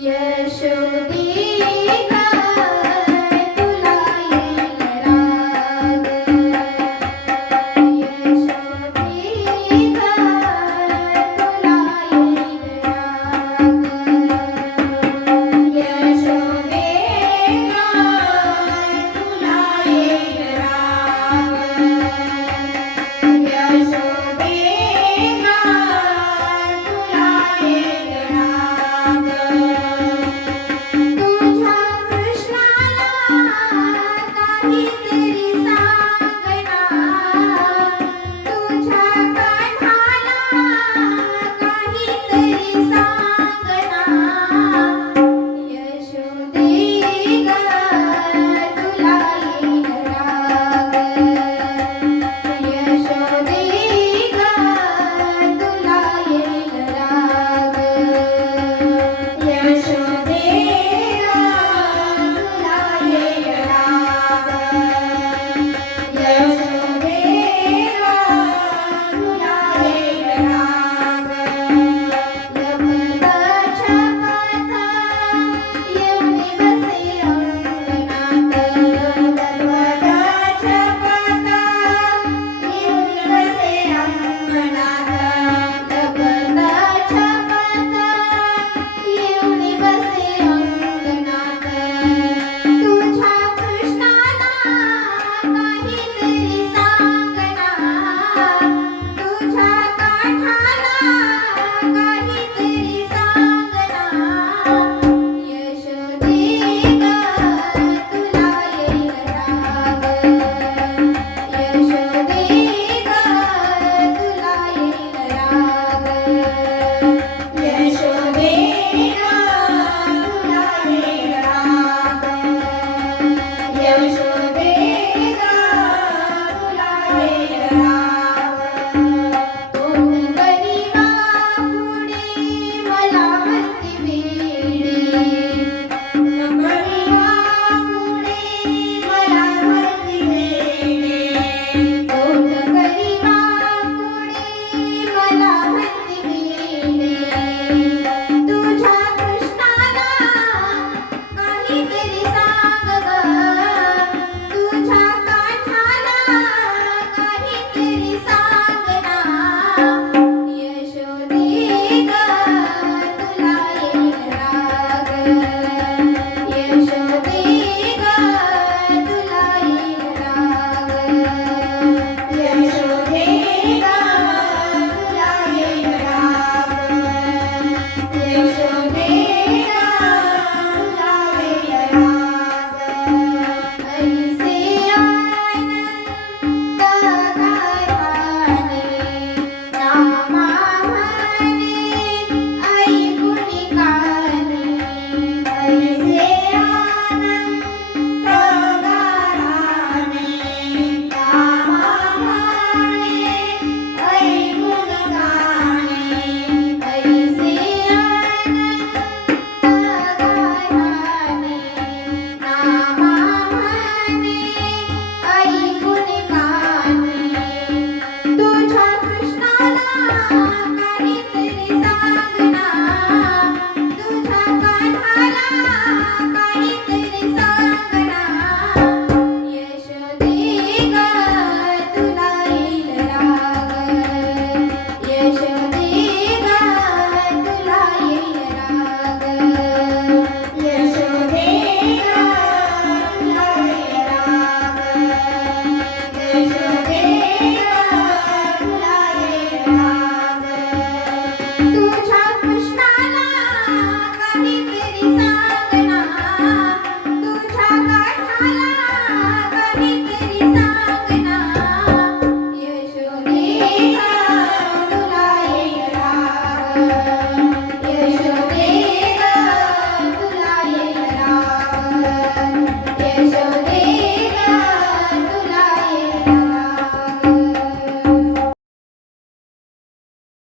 Yeshu be.